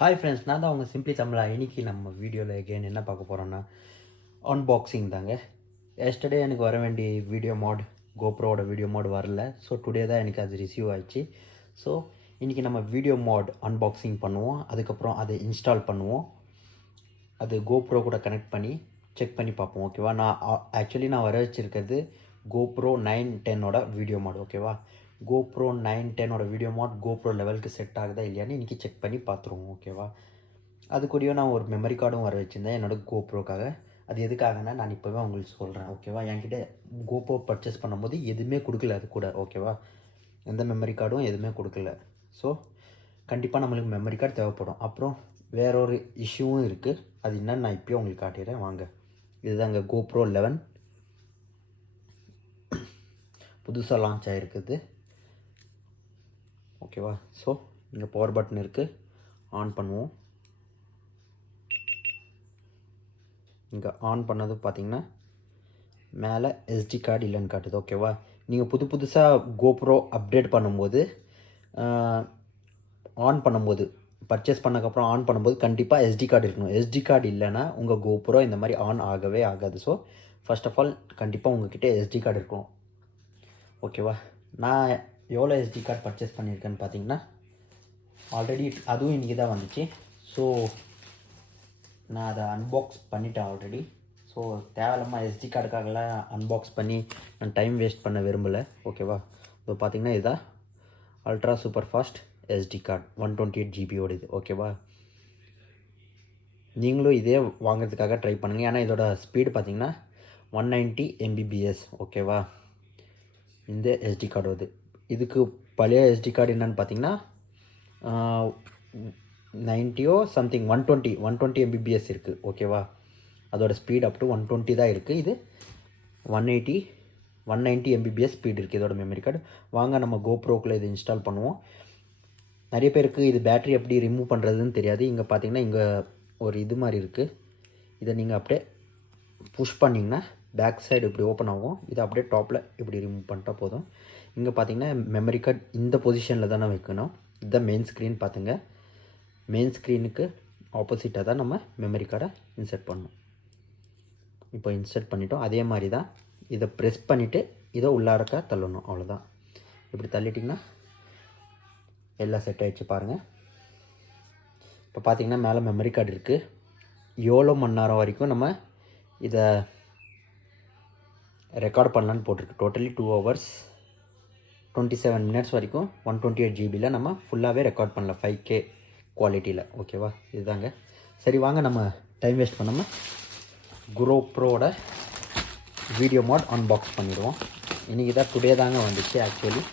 Hi friends, நான் தான் உங்கள் சிம்பிளி தமிழா. இன்றைக்கி நம்ம வீடியோவில் எகெயின் என்ன பார்க்க போகிறோன்னா அன்பாக்சிங் தாங்க. எஸ்டர்டே எனக்கு வர வேண்டிய வீடியோ மோட் கோப்ரோவோட வீடியோ மோட் வரல. ஸோ டுடே தான் எனக்கு அது ரிசீவ் ஆயிடுச்சு. ஸோ இன்றைக்கி நம்ம வீடியோ மோட் அன்பாக்சிங் பண்ணுவோம். அதுக்கப்புறம் அதை இன்ஸ்டால் பண்ணுவோம். அது கோப்ரோ கூட கனெக்ட் பண்ணி செக் பண்ணி பார்ப்போம். ஓகேவா? நான் வர வச்சுருக்கிறது கோப்ரோ 910ஓட வீடியோ மோட். ஓகேவா? கோப்ரோ 910ஓட வீடியோ மோட் கோப்ரோ லெவலுக்கு செட் ஆகுதா இல்லையான்னு இன்றைக்கி செக் பண்ணி பார்த்துருவோம். ஓகேவா? அது கூடயும் நான் ஒரு மெமரி கார்டும் வர வச்சுருந்தேன் என்னோடய கோப்ரோக்காக. அது எதுக்காகனா நான் இப்போவே உங்களுக்கு சொல்கிறேன். ஓகேவா? என்கிட்ட கோப்ரோ பர்ச்சேஸ் பண்ணும்போது எதுவுமே கொடுக்கல அது கூட. ஓகேவா? எந்த மெமரி கார்டும் எதுவுமே கொடுக்கல. ஸோ கண்டிப்பாக நம்மளுக்கு மெமரி கார்டு தேவைப்படும். அப்புறம் வேறொரு இஷ்யூவும் இருக்குது. அது என்னன்னு நான் இப்போயே உங்களுக்கு காட்டிடுறேன் வாங்க. இதுதாங்க கோப்ரோ 11 புதுசாக லான்ச் ஆகிருக்குது. ஓகேவா? ஸோ இங்கே பவர் பட்டன் இருக்குது, ஆன் பண்ணுவோம். இங்கே ஆன் பண்ணது பார்த்திங்கன்னா மேலே எஸ்டி கார்டு இல்லைன்னு காட்டுது. ஓகேவா? நீங்கள் புதுசாக கோப்ரோ அப்டேட் பண்ணும்போது ஆன் பண்ணும்போது பர்ச்சேஸ் பண்ணக்கப்புறம் ஆன் பண்ணும்போது கண்டிப்பாக எஸ்டி கார்டு இருக்கணும். எஸ்டி கார்டு இல்லைன்னா உங்கள் கோப்ரோ இந்த மாதிரி ஆன் ஆகவே ஆகாது. ஸோ ஃபர்ஸ்ட் ஆஃப் ஆல் கண்டிப்பாக உங்கள்கிட்ட எஸ்டி கார்டு இருக்கும். ஓகேவா? நான் எவ்வளோ எஸ்டி கார்டு பர்ச்சேஸ் பண்ணியிருக்கேன்னு பார்த்தீங்கன்னா ஆல்ரெடி அதுவும் இன்றைக்கி தான் வந்துச்சு. ஸோ நான் அதை அன்பாக்ஸ் பண்ணிட்டேன் ஆல்ரெடி. ஸோ தேவையில்லாமல் எஸ்டி கார்டுக்காகலாம் அன்பாக்ஸ் பண்ணி நான் டைம் வேஸ்ட் பண்ண விரும்பலை. ஓகேவா? ஸோ பார்த்திங்கன்னா இதுதான் ultra super fast SD card 128 ஜிபியோட இது. ஓகேவா? நீங்களும் இதே வாங்கிறதுக்காக ட்ரை பண்ணுங்கள். ஏன்னா இதோட ஸ்பீடு பார்த்திங்கன்னா 190 Mbps. ஓகேவா? இந்த எஸ்டி கார்டு வருது. இதுக்கு பழைய எஸ்டி கார்டு என்னென்னு பார்த்தீங்கன்னா 90 சம்திங் 120 Mbps இருக்குது. ஓகேவா? அதோட ஸ்பீட் அப் டு 120 தான் இருக்குது. இது 190 Mbps ஸ்பீட் இருக்குது இதோட மெமரி கார்டு. வாங்க நம்ம கோப்ரோக்குள்ளே இது இன்ஸ்டால் பண்ணுவோம். நிறைய பேருக்கு இது பேட்ரி எப்படி ரிமூவ் பண்ணுறதுன்னு தெரியாது. இங்கே பார்த்தீங்கன்னா இங்கே ஒரு இது மாதிரி இருக்குது. இதை நீங்கள் அப்படியே புஷ் பண்ணிங்கன்னா பேக் சைடு இப்படி ஓப்பன் ஆகும். இதை அப்படியே டாப்பில் இப்படி ரிமூவ் பண்ணிட்டா போதும். இங்கே பார்த்தீங்கன்னா மெமரி கார்டு இந்த பொசிஷனில் தானே வைக்கணும். இதுதான் மெயின் ஸ்க்ரீன். பார்த்துங்க, மெயின் ஸ்க்ரீனுக்கு ஆப்போசிட்டாக தான் நம்ம மெமரி கார்டை இன்சர்ட் பண்ணணும். இப்போ இன்சர்ட் பண்ணிட்டோம். அதே மாதிரி தான் இதை ப்ரெஸ் பண்ணிவிட்டு இதை உள்ளாரக்க தள்ளணும். அவ்வளோதான். இப்படி தள்ளிட்டிங்கன்னா எல்லாம் செட் ஆகிடுச்சு பாருங்கள். இப்போ பார்த்திங்கன்னா மேலே மெமரி கார்டு இருக்குது. எவ்வளோ மணி நேரம் வரைக்கும் நம்ம இதை ரெக்கார்ட் பண்ணலான்னு போட்டிருக்கு. டோட்டலி 2 hours 27 minutes வரைக்கும் 128 ஜிபியில் நம்ம ஃபுல்லாகவே ரெக்கார்ட் பண்ணலாம் 5K குவாலிட்டியில். ஓகேவா? இதுதாங்க. சரி வாங்க நம்ம டைம் வேஸ்ட் பண்ணாமல் கோப்ரோவோட வீடியோ மோட் அன்பாக்ஸ் பண்ணிடுவோம். இன்றைக்கி தான் டுடே தாங்க வந்துச்சு. ஆக்சுவலி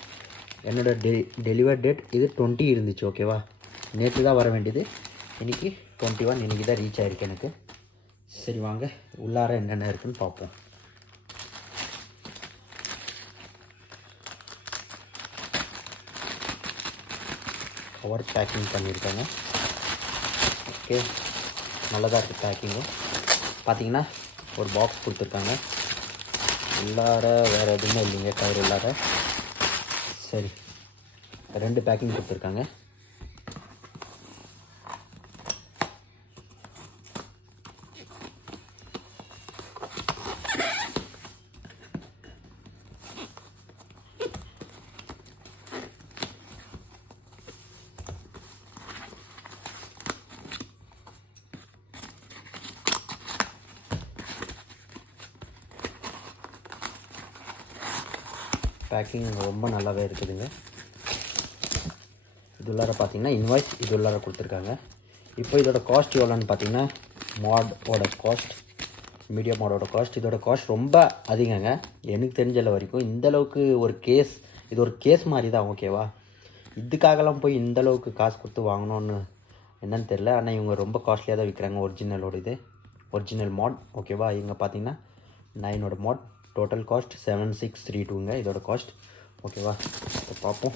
என்னோடய டெலிவர் டேட் இது 20 இருந்துச்சு. ஓகேவா? நேற்று தான் வர வேண்டியது. இன்றைக்கி 21. இன்றைக்கி தான் ரீச் ஆகிருக்கு எனக்கு. சரி வாங்க உள்ளார என்னென்ன இருக்குதுன்னு பார்ப்போம். கவர் பேக்கிங் பண்ணியிருக்காங்க. ஓகே, நல்லதாக இருக்குது பேக்கிங்கும். பார்த்தீங்கன்னா ஒரு பாக்ஸ் கொடுத்துருக்காங்க. உள்ளார வேறு எதுவுமே இல்லைங்க கவர் உள்ளார. சரி, 2 பேக்கிங் கொடுத்துருக்காங்க. பேக்கிங் ரொம்ப நல்லாவே இருக்குதுங்க. இது உள்ளார பார்த்தீங்கன்னா இன்வாய்ஸ் இது உள்ளார கொடுத்துருக்காங்க. இப்போ இதோட காஸ்ட் எவ்வளோன்னு பார்த்தீங்கன்னா மாடோட காஸ்ட், மீடியா மாடோட காஸ்ட், இதோட காஸ்ட் ரொம்ப அதிகங்க. எனக்கு தெரிஞ்ச வரைக்கும் இந்தளவுக்கு ஒரு கேஸ், இது ஒரு கேஸ் மாதிரி தான். ஓகேவா? இதுக்காகலாம் போய் இந்தளவுக்கு காசு கொடுத்து வாங்கணுன்னு என்னன்னு தெரில. ஆனால் இவங்க ரொம்ப காஸ்ட்லியாக தான் விற்கிறாங்க. ஒரிஜினலோட இது ஒரிஜினல் மாட். ஓகேவா? இங்கே பார்த்தீங்கன்னா 9ஓட மாட் டோட்டல் காஸ்ட் 7632ங்க இதோட காஸ்ட். ஓகேவா? இப்போ பார்ப்போம்.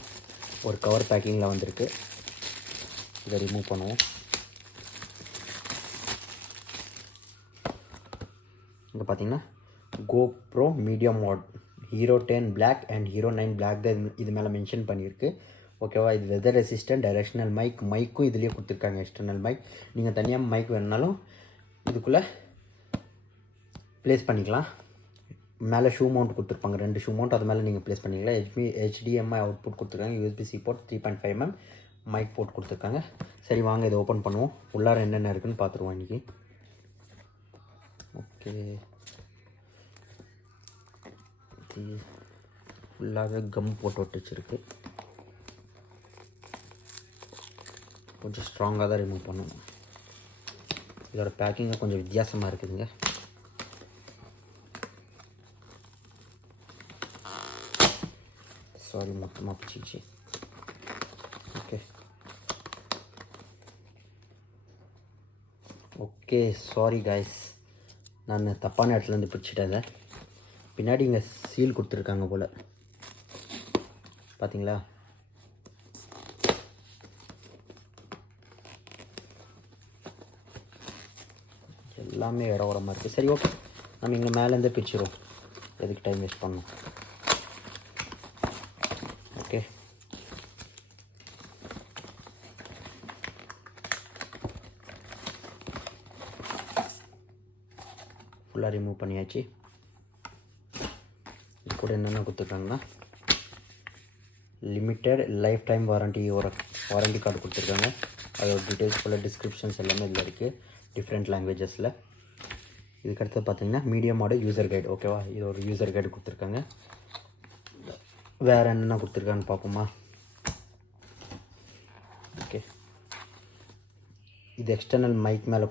ஒரு கவர் பேக்கிங்கில் வந்திருக்கு. இதை ரிமூவ் பண்ணுவோம். இங்கே பார்த்தீங்கன்னா GoPro medium mod Hero 10 Black and Hero 9 Black தான் இது மேலே மென்ஷன் பண்ணியிருக்கு. ஓகேவா. இது வெதர் ரெசிஸ்டன்ட் டைரெக்ஷனல் மைக்கும் இதுலேயே கொடுத்துருக்காங்க. எக்ஸ்டர்னல் மைக் நீங்கள் தனியாக மைக் வேணுனாலும் இதுக்குள்ளே ப்ளேஸ் பண்ணிக்கலாம். மேலே ஷூ மவுண்ட் கொடுத்துருப்பாங்க, 2 ஷூ மவுண்ட், அது மேலே நீங்கள் ப்ளேஸ் பண்ணிக்கலாம். HDMI அவுட்புட் கொடுத்துருக்காங்க. USB-C board 3.5mm mic board கொடுத்துருக்காங்க. சரி வாங்க இதை ஓப்பன் பண்ணுவோம். உள்ளார என்னென்ன இருக்குதுன்னு பார்த்துருவோம் இன்றைக்கி. ஓகே, ஃபுல்லாகவே கம் போட்டு ஒட்டிச்சிருக்கு. கொஞ்சம் ஸ்ட்ராங்காக தான் ரிமூவ் பண்ணுவோம். இதோட பேக்கிங்கை கொஞ்சம் வித்தியாசமாக இருக்குதுங்க. சாரி, மொத்தமாக பிடிச்சிச்சு. ஓகே சாரி கைஸ், நான் தப்பான இடத்துலேருந்து பிடிச்சிட்டேன். பின்னாடி இங்கே சீல் கொடுத்துருக்காங்க போல், பார்த்தீங்களா. எல்லாமே இடமா இருக்குது. சரி ஓகே, நம்ம இங்கே மேலேருந்தே பிரிச்சிடுவோம், எதுக்கு டைம் வேஸ்ட் பண்ணணும். ஓகே, ஃபுல்லாக ரிமூவ் பண்ணியாச்சு. இது கூட என்னென்ன கொடுத்துருக்காங்கன்னா limited life time warranty card கொடுத்துருக்காங்க. அதோட டீட்டெயில்ஸ் போல் டிஸ்கிரிப்ஷன்ஸ் எல்லாமே இதில் இருக்குது, டிஃப்ரெண்ட் லாங்குவேஜஸில். இதுக்கடுத்து பார்த்தீங்கன்னா மீடியமோட யூசர் கைடு. ஓகேவா, இது ஒரு யூசர் கைடு கொடுத்துருக்காங்க. வேறு என்னென்ன கொடுத்துருக்கான்னு பார்ப்போமா. ஓகே, இது எக்ஸ்டர்னல் மைக் மேலே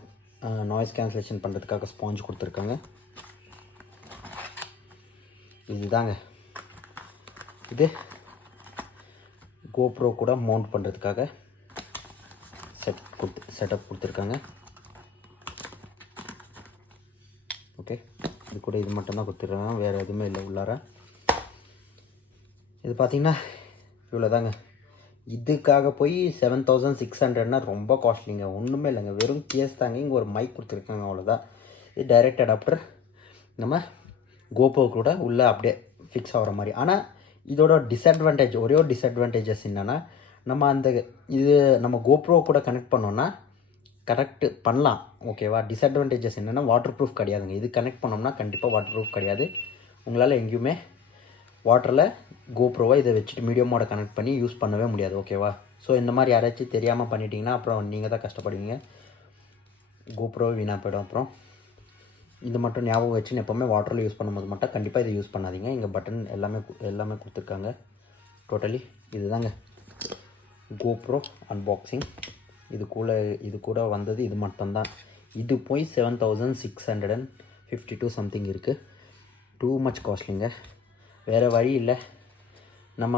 நாய்ஸ் கேன்சலேஷன் பண்ணுறதுக்காக ஸ்பாஞ்ச் கொடுத்துருக்காங்க. இதுதாங்க, இது GoPro கூட மவுண்ட் பண்ணுறதுக்காக செட்டப் கொடுத்துருக்காங்க. ஓகே, இது கூட இது மட்டும்தான் கொடுத்துருக்காங்க, வேறு எதுவுமே இல்லை உள்ளார. இது பார்த்திங்கன்னா இவ்வளோ தாங்க. இதுக்காக போய் 7600 ரொம்ப காஸ்ட்லிங்க. ஒன்றுமே இல்லைங்க, வெறும் கேஸ் தாங்க. இங்கே ஒரு மைக் கொடுத்துருக்காங்க, அவ்வளோதான். இது டைரக்ட் அடாப்டர், நம்ம GoPro கூட உள்ளே அப்படியே ஃபிக்ஸ் ஆகிற மாதிரி. ஆனால் இதோட டிஸ்அட்வான்டேஜ், ஒரே ஒரு டிஸ்அட்வான்டேஜஸ் என்னென்னா, நம்ம GoPro கூட கனெக்ட் பண்ணோன்னா கனெக்ட் பண்ணலாம், ஓகேவா. டிஸ்அட்வான்டேஜஸ் என்னென்னா வாட்டர் ப்ரூஃப் கிடையாதுங்க. இது கனெக்ட் பண்ணோம்னா கண்டிப்பாக வாட்டர் ப்ரூஃப் கிடையாது. உங்களால் எங்கேயுமே வாட்டரில் GoProவை இதை வச்சுட்டு மீடியமோட கனெக்ட் பண்ணி யூஸ் பண்ணவே முடியாது, ஓகேவா. ஸோ இந்த மாதிரி யாராச்சும் தெரியாமல் பண்ணிட்டீங்கன்னா அப்புறம் நீங்கள் தான் கஷ்டப்படுவீங்க, GoPro வீணாக போய்டும். அப்புறம் இது மட்டும் ஞாபகம் வச்சுன்னு எப்போவுமே வாட்டரில் யூஸ் பண்ணும்போது மட்டும் கண்டிப்பாக இதை யூஸ் பண்ணாதீங்க. இங்கே பட்டன் எல்லாமே கொடுத்துருக்காங்க. டோட்டலி இதுதாங்க GoPro அன்பாக்சிங். இது கூட வந்தது இது மட்டும்தான். இது போய் 7652 சம்திங் இருக்குது. டூ மச் காஸ்ட்லிங்க. வேறு வழி இல்லை, நம்ம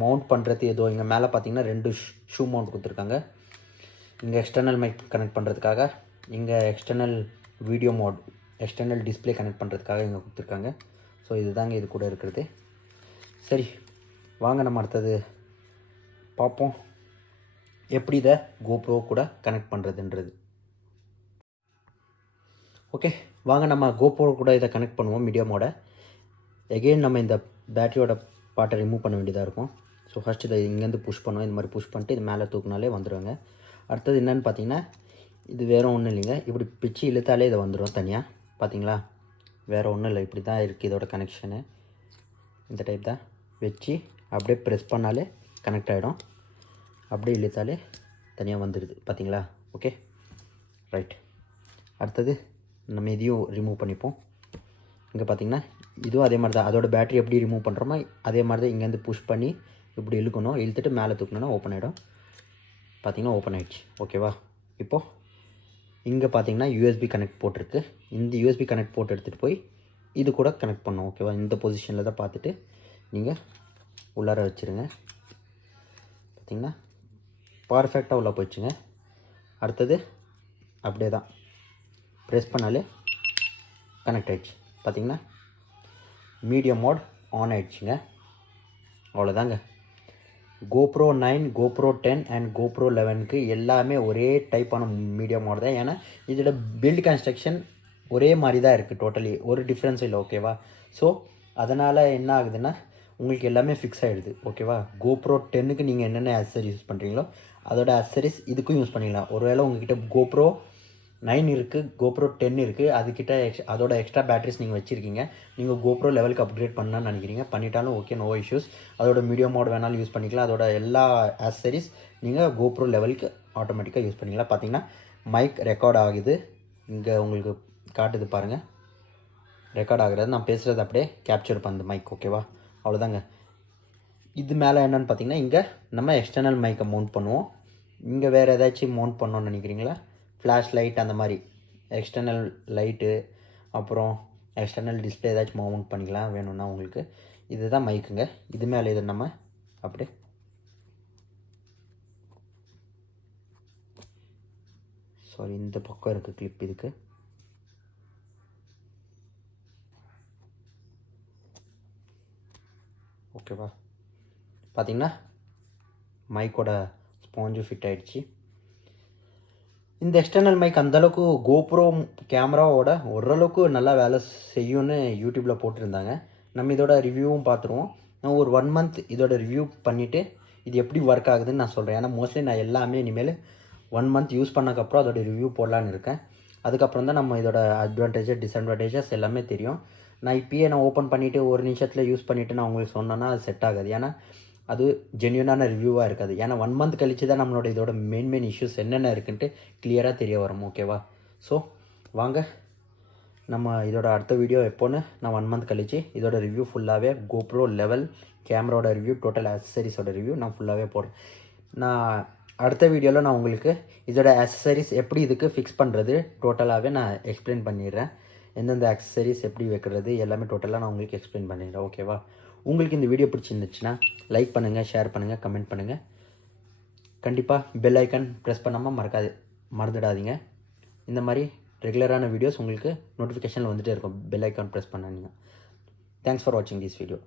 மவுண்ட் பண்ணுறது ஏதோ இங்கே மேலே பார்த்தீங்கன்னா 2 ஷூ மவுண்ட் கொடுத்துருக்காங்க. இங்கே எக்ஸ்டர்னல் மைக் கனெக்ட் பண்ணுறதுக்காக, இங்கே external video mode, external display connect பண்ணுறதுக்காக இங்கே கொடுத்துருக்காங்க. ஸோ இதுதாங்க இது கூட இருக்கிறது. சரி வாங்க நம்ம அடுத்தது பார்ப்போம், எப்படி இதை GoPro கூட கனெக்ட் பண்ணுறதுன்றது. ஓகே வாங்க நம்ம GoPro கூட இதை கனெக்ட் பண்ணுவோம் மீடியமோட. எகெயின் நம்ம இந்த பேட்டரியோட பார்ட்டை ரிமூவ் பண்ண வேண்டியதாக இருக்கும். ஸோ ஃபஸ்ட் இதை இங்கேருந்து புஷ் பண்ணுவோம். இந்த மாதிரி புஷ் பண்ணிட்டு இது மேலே தூக்குனாலே வந்துடுவாங்க. அடுத்தது என்னென்னு பார்த்தீங்கன்னா, இது வேறு ஒன்றும் இல்லைங்க, இப்படி பிச்சு இழுத்தாலே இதை வந்துடும் தனியாக. பார்த்தீங்களா, வேறு ஒன்றும் இல்லை, இப்படி தான் இருக்குது இதோட கனெக்ஷனு. இந்த டைப் தான் வச்சு அப்படியே ப்ரெஸ் பண்ணாலே கனெக்ட் ஆகிடும். அப்படியே இழுத்தாலே தனியாக வந்துடுது, பார்த்தீங்களா. Okay right. அடுத்தது நம்ம இதையும் ரிமூவ் பண்ணிப்போம். இங்கே பார்த்தீங்கன்னா இதுவும் அதே மாதிரி தான், அதோட பேட்டரி எப்படி ரிமூவ் பண்ணுறோமோ அதே மாதிரி தான். இங்கேருந்து புஷ் பண்ணி இப்படி இழுக்கணும், இழுத்துட்டு மேலே தூக்கணுன்னா ஓப்பன் ஆகிடும். பார்த்தீங்கன்னா ஓப்பன் ஆகிடுச்சு, ஓகேவா. இப்போது இங்கே பார்த்தீங்கன்னா USB கனெக்ட் போட்டிருக்கு. இந்த USB கனெக்ட் போட்டு எடுத்துகிட்டு போய் இது கூட கனெக்ட் பண்ணோம், ஓகேவா. இந்த பொசிஷனில் தான் பார்த்துட்டு நீங்கள் உள்ளார வச்சுருங்க. பார்த்திங்கன்னா பர்ஃபெக்டாக உள்ளே போயிடுச்சுங்க. அடுத்தது அப்படியே தான் ப்ரெஸ் பண்ணாலே கனெக்ட் ஆகிடுச்சு. பார்த்திங்கன்னா மீடியம் மோட் ஆன் ஆகிடுச்சுங்க, அவ்வளோதாங்க. GoPro 9, GoPro 10 அண்ட் GoPro 11க்கு எல்லாமே ஒரே டைப்பான மீடியம் மோட் தான். ஏன்னா இதோட பில்ட் கன்ஸ்ட்ரக்ஷன் ஒரே மாதிரி தான் இருக்குது, டோட்டலி ஒரு டிஃப்ரென்ஸ் இல்லை, ஓகேவா. ஸோ அதனால் என்ன ஆகுதுன்னா, உங்களுக்கு எல்லாமே ஃபிக்ஸ் ஆகிடுது. ஓகேவா? GoPro 10க்கு நீங்கள் என்னென்ன ஆக்சசரி யூஸ் பண்ணுறீங்களோ அதோட ஆக்சசரிஸ் இதுக்கும் யூஸ் பண்ணிக்கலாம். ஒருவேளை உங்ககிட்ட GoPro 9 இருக்குது, GoPro 10 இருக்குது, அதுக்கிட்ட அதோட எக்ஸ்ட்ரா பேட்டரிஸ் நீங்கள் வச்சுருக்கீங்க, நீங்கள் GoPro லெவலுக்கு அப்கிரேட் பண்ணலான்னு நினைக்கிறீங்க, பண்ணிட்டாலும் ஓகே, நோ இஷ்யூஸ். அதோட மீடியம் மோட் வேணாலும் யூஸ் பண்ணிக்கலாம். அதோட எல்லா ஆக்சசரிஸ் நீங்கள் GoPro லெவலுக்கு ஆட்டோமேட்டிக்காக யூஸ் பண்ணிக்கலாம். பார்த்தீங்கன்னா மைக் ரெக்கார்ட் ஆகுது, இங்கே உங்களுக்கு காட்டுது பாருங்கள், ரெக்கார்ட் ஆகிறது. நான் பேசுகிறது அப்படியே கேப்சர் பண்ணுது மைக். ஓகேவா? அவ்வளோதாங்க. இது மேலே என்னென்னு பார்த்தீங்கன்னா, இங்கே நம்ம எக்ஸ்டர்னல் மைக்கை மவுண்ட் பண்ணுவோம். இங்கே வேறு ஏதாச்சும் மவுண்ட் பண்ணோன்னு நினைக்கிறீங்களா? ஃப்ளாஷ் லைட் அந்த மாதிரி எக்ஸ்டர்னல் லைட்டு, அப்புறம் எக்ஸ்டர்னல் டிஸ்பிளே ஏதாச்சும் மவுண்ட் பண்ணிக்கலாம் வேணும்னா உங்களுக்கு. இதுதான் மைக்குங்க. இது மேலே இது நம்ம அப்படியே இந்த பக்கம் இருக்குது கிளிப் இதுக்கு. ஓகேவா? பார்த்தீங்கன்னா மைக்கோட ஸ்பாஞ்சும் ஃபிட் ஆகிடுச்சு. இந்த எக்ஸ்டர்னல் மைக் அந்தளவுக்கு GoPro கேமராவோட ஓரளவுக்கு நல்லா வேலை செய்யும்னு யூடியூப்பில் போட்டிருந்தாங்க. நம்ம இதோட ரிவ்யூவும் பார்த்துருவோம். நான் ஒரு 1 மந்த் இதோட ரிவ்யூ பண்ணிவிட்டு இது எப்படி ஒர்க் ஆகுதுன்னு நான் சொல்கிறேன். ஏன்னா மோஸ்ட்லி நான் எல்லாமே இனிமேல் 1 மந்த் யூஸ் பண்ணக்கப்புறம் அதோட ரிவ்யூ போடலான்னு இருக்கேன். அதுக்கப்புறம் தான் நம்ம இதோட அட்வான்டேஜஸ் டிஸ்அட்வான்டேஜஸ் எல்லாமே தெரியும். நான் இப்போயே ஓப்பன் பண்ணிவிட்டு ஒரு நிமிஷத்தில் யூஸ் பண்ணிவிட்டு நான் உங்களுக்கு சொன்னேன்னா அது செட் ஆகாது. ஏன்னா அது ஜென்யூனான ரிவ்யூவாக இருக்காது. ஏன்னா 1 மந்த் கழிச்சு தான் நம்மளோட இதோட மெயின் இஷ்யூஸ் என்னென்ன இருக்குன்ட்டு கிளியராக தெரிய வரும். ஓகேவா? ஸோ வாங்க, நம்ம இதோட அடுத்த வீடியோ எப்போன்னு நான் 1 மந்த் கழிச்சு இதோட ரிவ்யூ ஃபுல்லாகவே GoPro லெவல் கேமராவோட ரிவ்யூ, டோட்டல் ஆக்சசரிஸோட ரிவ்யூ நான் ஃபுல்லாகவே போடுறேன். நான் அடுத்த வீடியோவில் நான் உங்களுக்கு இதோட ஆக்சசரிஸ் எப்படி இதுக்கு ஃபிக்ஸ் பண்ணுறது டோட்டலாகவே நான் எக்ஸ்பிளைன் பண்ணிடுறேன். எந்தெந்த ஆக்சசரிஸ் எப்படி வைக்கிறது எல்லாமே டோட்டலாக நான் உங்களுக்கு எக்ஸ்பிளைன் பண்ணிடுறேன். ஓகேவா? உங்களுக்கு இந்த வீடியோ பிடிச்சிருந்துச்சுன்னா லைக் பண்ணுங்கள், ஷேர் பண்ணுங்கள், கமெண்ட் பண்ணுங்கள். கண்டிப்பாக பெல் ஐக்கான் ப்ரெஸ் பண்ணாமல் மறந்துடாதீங்க. இந்த மாதிரி ரெகுலரான வீடியோஸ் உங்களுக்கு நோட்டிஃபிகேஷனில் வந்துகிட்டே இருக்கும் பெல் ஐக்கான் ப்ரெஸ் பண்ணாதீங்க. தேங்க்ஸ் ஃபார் வாட்சிங் திஸ் வீடியோ.